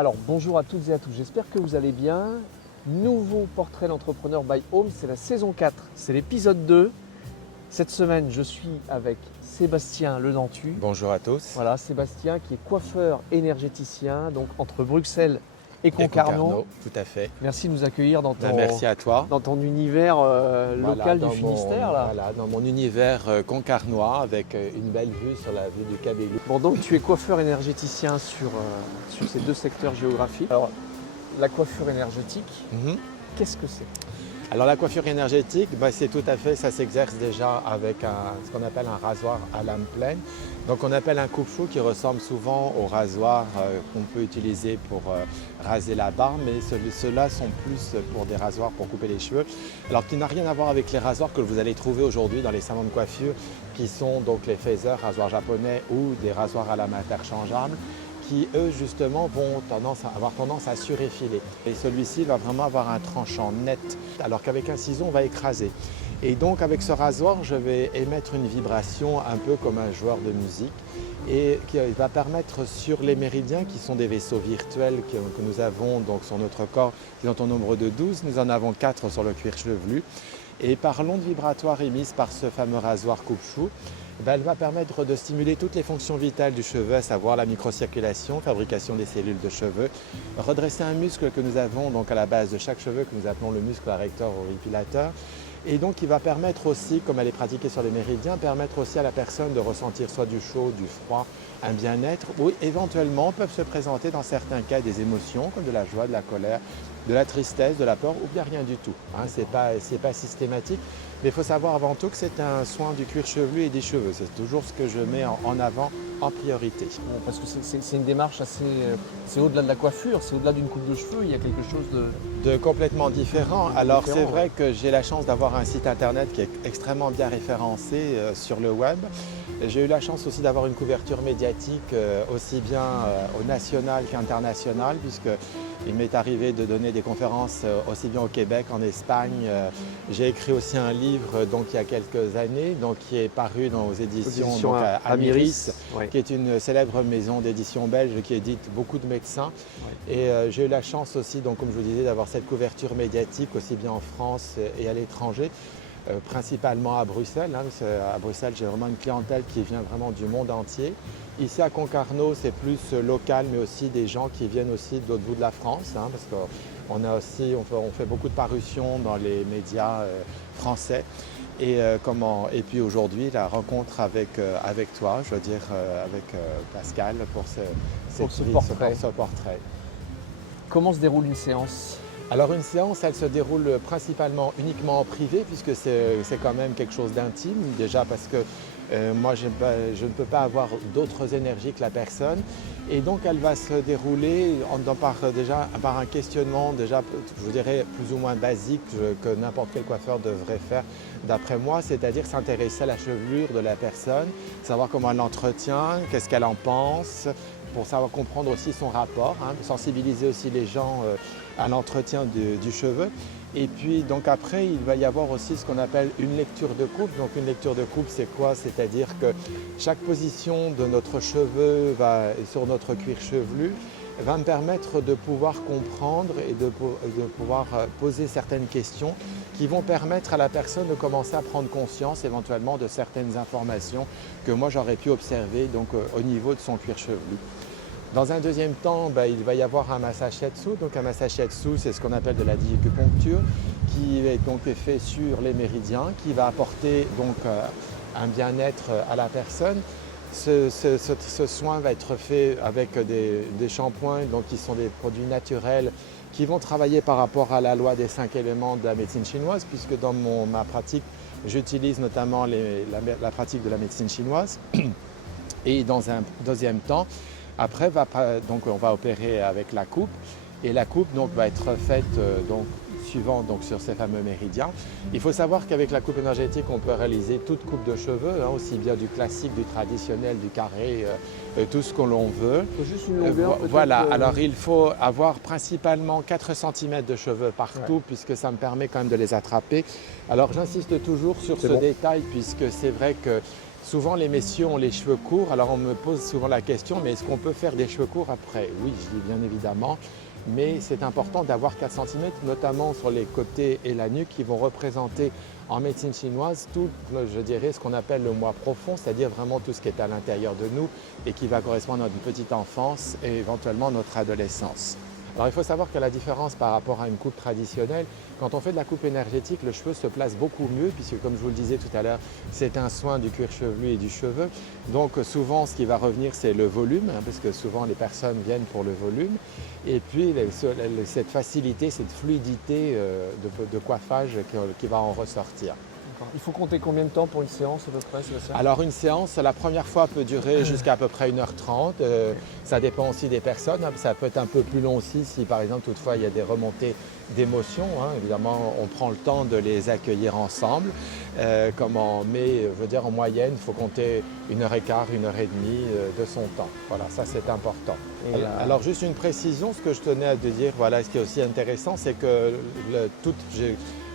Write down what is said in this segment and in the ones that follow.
Alors bonjour à toutes et à tous, j'espère que vous allez bien. Nouveau portrait d'entrepreneur by Home, c'est la saison 4, c'est l'épisode 2. Cette semaine, je suis avec Sébastien Ledentu. Bonjour à tous. Voilà, Sébastien qui est coiffeur énergéticien, donc entre Bruxelles et Concarneau. Tout à fait. Merci de nous accueillir dans ton, Merci à toi. dans ton univers local du Finistère. Voilà, dans mon univers concarnois avec une belle vue sur la vue du Cabellou. Bon, donc tu es coiffeur énergéticien sur ces deux secteurs géographiques. Alors, la coiffure énergétique, qu'est-ce que c'est ? Alors la coiffure énergétique, c'est tout à fait, ça s'exerce déjà avec ce qu'on appelle un rasoir à lame pleine. Donc on appelle un coupe-cheveux qui ressemble souvent au rasoir qu'on peut utiliser pour raser la barbe, mais ceux-là sont plus pour des rasoirs pour couper les cheveux. Alors qui n'a rien à voir avec les rasoirs que vous allez trouver aujourd'hui dans les salons de coiffure, qui sont donc les phasers, rasoirs japonais ou des rasoirs à lame interchangeable, qui eux justement vont avoir tendance à sureffiler. Et celui-ci va vraiment avoir un tranchant net, alors qu'avec un ciseau on va écraser. Et donc avec ce rasoir, je vais émettre une vibration un peu comme un joueur de musique et qui va permettre sur les méridiens, qui sont des vaisseaux virtuels que nous avons donc sur notre corps, qui sont au nombre de 12, nous en avons 4 sur le cuir chevelu. Et par l'onde vibratoire émise par ce fameux rasoir coupe-cheveux, elle va permettre de stimuler toutes les fonctions vitales du cheveu, à savoir la microcirculation, fabrication des cellules de cheveux, redresser un muscle que nous avons donc à la base de chaque cheveu, que nous appelons le muscle arrecteur horripilateur, et donc il va permettre aussi, comme elle est pratiquée sur les méridiens, permettre aussi à la personne de ressentir soit du chaud, du froid, un bien-être, ou éventuellement peuvent se présenter dans certains cas des émotions comme de la joie, de la colère, de la tristesse, de la peur ou bien rien du tout. C'est pas systématique, mais il faut savoir avant tout que c'est un soin du cuir chevelu et des cheveux. C'est toujours ce que je mets en avant en priorité. Parce que c'est une démarche assez... c'est au-delà de la coiffure, c'est au-delà d'une coupe de cheveux, il y a quelque chose de complètement différent. Alors c'est vrai que j'ai la chance d'avoir un site internet qui est extrêmement bien référencé sur le web. J'ai eu la chance aussi d'avoir une couverture médiatique aussi bien au national qu'international, puisqu'il m'est arrivé de donner des conférences aussi bien au Québec, en Espagne. J'ai écrit aussi un livre donc, il y a quelques années, donc, qui est paru dans aux éditions donc, à Amiris, oui, qui est une célèbre maison d'édition belge qui édite beaucoup de médecins. Oui. Et j'ai eu la chance aussi, donc, comme je vous disais, d'avoir cette couverture médiatique aussi bien en France et à l'étranger. Principalement à Bruxelles. À Bruxelles, j'ai vraiment une clientèle qui vient vraiment du monde entier. Ici à Concarneau, c'est plus local, mais aussi des gens qui viennent aussi de l'autre bout de la France, parce qu'on fait beaucoup de parutions dans les médias français. Et puis aujourd'hui, la rencontre avec toi, je veux dire avec Pascal pour ce portrait. Comment se déroule une séance ? Alors une séance, elle se déroule principalement uniquement en privé, puisque c'est quand même quelque chose d'intime, déjà parce que moi je ne peux pas avoir d'autres énergies que la personne. Et donc elle va se dérouler par un questionnement déjà, je dirais, plus ou moins basique que n'importe quel coiffeur devrait faire d'après moi, c'est-à-dire s'intéresser à la chevelure de la personne, savoir comment elle l'entretient, qu'est-ce qu'elle en pense, pour savoir comprendre aussi son rapport, sensibiliser aussi les gens à l'entretien du cheveu. Et puis donc après, il va y avoir aussi ce qu'on appelle une lecture de coupe. Donc une lecture de coupe, c'est quoi? C'est-à-dire que chaque position de notre cheveu sur notre cuir chevelu va me permettre de pouvoir comprendre et de pouvoir poser certaines questions qui vont permettre à la personne de commencer à prendre conscience éventuellement de certaines informations que moi j'aurais pu observer donc, au niveau de son cuir chevelu. Dans un deuxième temps, il va y avoir un massage shiatsu. Donc un massage shiatsu, c'est ce qu'on appelle de la diacupuncture qui est donc fait sur les méridiens, qui va apporter donc un bien-être à la personne. Ce soin va être fait avec des shampoings donc, qui sont des produits naturels qui vont travailler par rapport à la loi des 5 éléments de la médecine chinoise, puisque dans ma pratique, j'utilise notamment la pratique de la médecine chinoise. Et dans un deuxième temps, après, on va opérer avec la coupe. Et la coupe donc, va être faite suivant sur ces fameux méridiens. Il faut savoir qu'avec la coupe énergétique, on peut réaliser toute coupe de cheveux, aussi bien du classique, du traditionnel, du carré, tout ce que l'on veut. Il faut juste une longueur voilà, alors il faut avoir principalement 4 cm de cheveux partout, puisque ça me permet quand même de les attraper. Alors j'insiste toujours sur ce détail, puisque c'est vrai que Souvent les messieurs ont les cheveux courts, alors on me pose souvent la question, mais est-ce qu'on peut faire des cheveux courts après? Oui, je dis bien évidemment, mais c'est important d'avoir 4 cm, notamment sur les côtés et la nuque, qui vont représenter en médecine chinoise tout, je dirais, ce qu'on appelle le moi profond, c'est-à-dire vraiment tout ce qui est à l'intérieur de nous et qui va correspondre à notre petite enfance et éventuellement notre adolescence. Alors il faut savoir que la différence par rapport à une coupe traditionnelle, quand on fait de la coupe énergétique, le cheveu se place beaucoup mieux puisque comme je vous le disais tout à l'heure, c'est un soin du cuir chevelu et du cheveu. Donc souvent ce qui va revenir c'est le volume, parce que souvent les personnes viennent pour le volume. Et puis cette facilité, cette fluidité de coiffage qui va en ressortir. Il faut compter combien de temps pour une séance à peu près, Sébastien? Alors une séance, la première fois peut durer jusqu'à à peu près 1h30. Ça dépend aussi des personnes. Ça peut être un peu plus long aussi si par exemple toutefois il y a des remontées d'émotions. Évidemment, on prend le temps de les accueillir ensemble. Mais je veux dire en moyenne, il faut compter 1h15, 1h30 de son temps. Voilà, ça c'est important. Alors juste une précision, ce que je tenais à te dire, voilà, ce qui est aussi intéressant, c'est que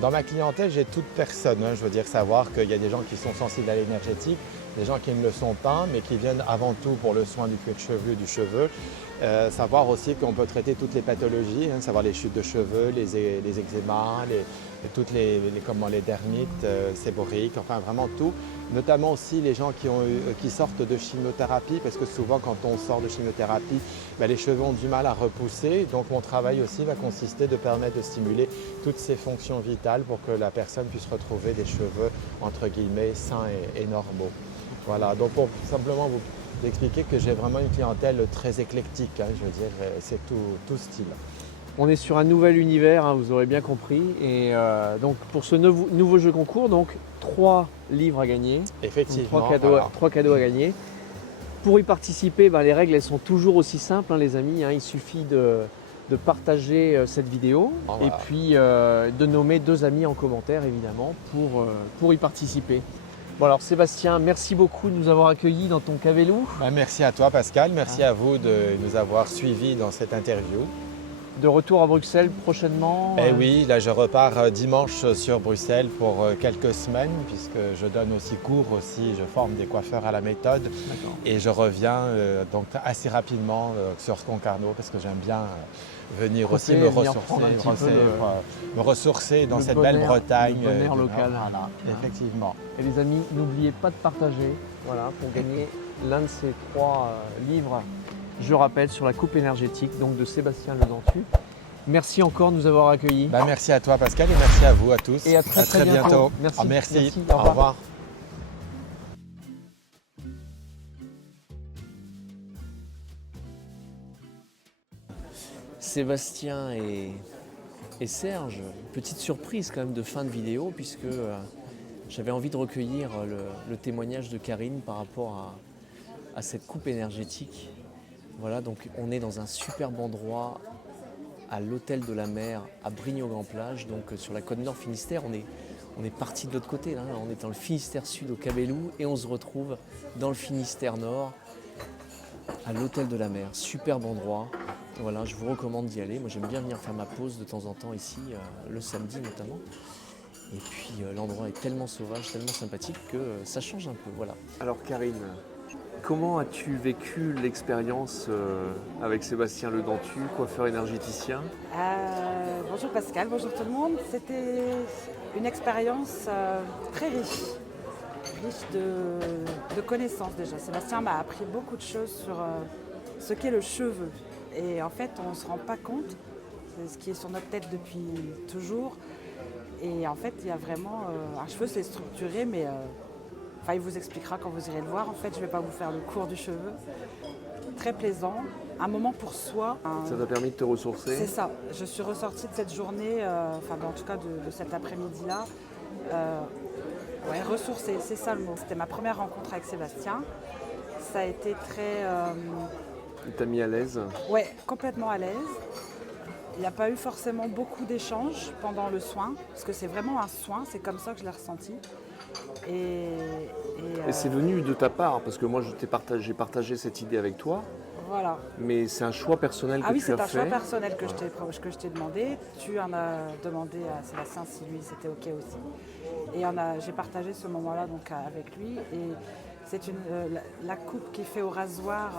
dans ma clientèle, j'ai toute personne. Je veux dire savoir qu'il y a des gens qui sont sensibles à l'énergétique, des gens qui ne le sont pas, mais qui viennent avant tout pour le soin du cuir chevelu, du cheveu. Savoir aussi qu'on peut traiter toutes les pathologies, savoir les chutes de cheveux, les eczémas, toutes les dermites séboriques, enfin vraiment tout. Notamment aussi les gens qui sortent de chimiothérapie, parce que souvent quand on sort de chimiothérapie, les cheveux ont du mal à repousser. Donc mon travail aussi va consister de permettre de stimuler toutes ces fonctions vitales pour que la personne puisse retrouver des cheveux entre guillemets sains et normaux. Voilà, donc pour simplement vous expliquer que j'ai vraiment une clientèle très éclectique, je veux dire, c'est tout style. On est sur un nouvel univers, vous aurez bien compris. Et donc pour ce nouveau jeu concours, donc 3 livres à gagner. Effectivement. 3 cadeaux à gagner. Pour y participer, les règles elles sont toujours aussi simples, les amis. Il suffit de partager cette vidéo et puis de nommer 2 amis en commentaire évidemment pour y participer. Bon alors Sébastien, merci beaucoup de nous avoir accueillis dans ton Cabellou. Merci à toi Pascal, merci à vous de nous avoir suivis dans cette interview. De retour à Bruxelles prochainement. Oui, là je repars dimanche sur Bruxelles pour quelques semaines puisque je donne aussi cours, je forme des coiffeurs à la méthode. Et je reviens donc assez rapidement sur Concarneau parce que j'aime bien venir aussi me ressourcer dans cette belle Bretagne. Le bon air local. Voilà, effectivement. Et les amis, n'oubliez pas de partager pour gagner l'un de ces 3 livres. Je rappelle, sur la coupe énergétique donc de Sébastien Ledentu. Merci encore de nous avoir accueillis. Merci à toi Pascal et merci à vous à tous. Et à très bientôt. Merci. Merci. Au revoir. Sébastien et Serge, petite surprise quand même de fin de vidéo puisque j'avais envie de recueillir le témoignage de Karine par rapport à cette coupe énergétique. Voilà, donc on est dans un superbe endroit à l'hôtel de la mer à Brigny-aux-Grands-Plages, donc sur la côte nord Finistère. On est parti de l'autre côté, là. On est dans le Finistère Sud au Cabellou et on se retrouve dans le Finistère Nord à l'hôtel de la mer. Superbe endroit. Voilà, je vous recommande d'y aller. Moi j'aime bien venir faire ma pause de temps en temps ici, le samedi notamment. Et puis l'endroit est tellement sauvage, tellement sympathique que ça change un peu. Voilà. Alors Karine, comment as-tu vécu l'expérience avec Sébastien Ledentu, coiffeur énergéticien? Bonjour Pascal, bonjour tout le monde. C'était une expérience très riche de connaissances déjà. Sébastien m'a appris beaucoup de choses sur ce qu'est le cheveu. Et en fait, on ne se rend pas compte, c'est ce qui est sur notre tête depuis toujours. Et en fait, il y a vraiment un cheveu, c'est structuré, mais il vous expliquera quand vous irez le voir. En fait, je ne vais pas vous faire le cours du cheveu. Très plaisant, un moment pour soi. Ça t'a permis de te ressourcer? C'est ça. Je suis ressortie de cette journée, en tout cas de cet après-midi-là, ressourcée, c'est ça le mot. C'était ma première rencontre avec Sébastien. Ça a été très... Il t'a mis à l'aise? Oui, complètement à l'aise. Il n'y a pas eu forcément beaucoup d'échanges pendant le soin, parce que c'est vraiment un soin, c'est comme ça que je l'ai ressenti. Et c'est venu de ta part, parce que moi j'ai partagé cette idée avec toi. Voilà. Mais c'est un choix personnel que tu as fait. Ah oui, c'est un choix personnel que je t'ai demandé. Tu en as demandé à Sébastien si lui c'était OK aussi. Et j'ai partagé ce moment-là donc avec lui. Et C'est la coupe qui fait au rasoir.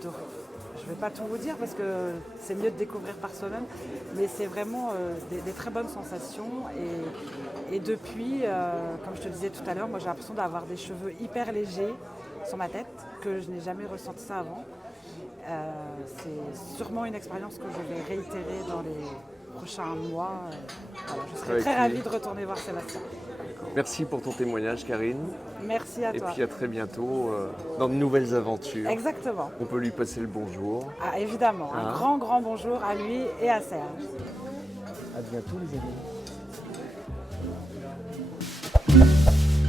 Je ne vais pas tout vous dire parce que c'est mieux de découvrir par soi-même, mais c'est vraiment des très bonnes sensations. Et depuis, comme je te disais tout à l'heure, moi j'ai l'impression d'avoir des cheveux hyper légers sur ma tête, que je n'ai jamais ressenti ça avant. C'est sûrement une expérience que je vais réitérer dans les prochains mois. Voilà, je serai très ravie de retourner voir Sébastien. Merci pour ton témoignage, Karine. Merci à Et toi. puis à très bientôt dans de nouvelles aventures. Exactement. On peut lui passer le bonjour. Ah, évidemment, un grand bonjour à lui et à Serge. À bientôt les amis.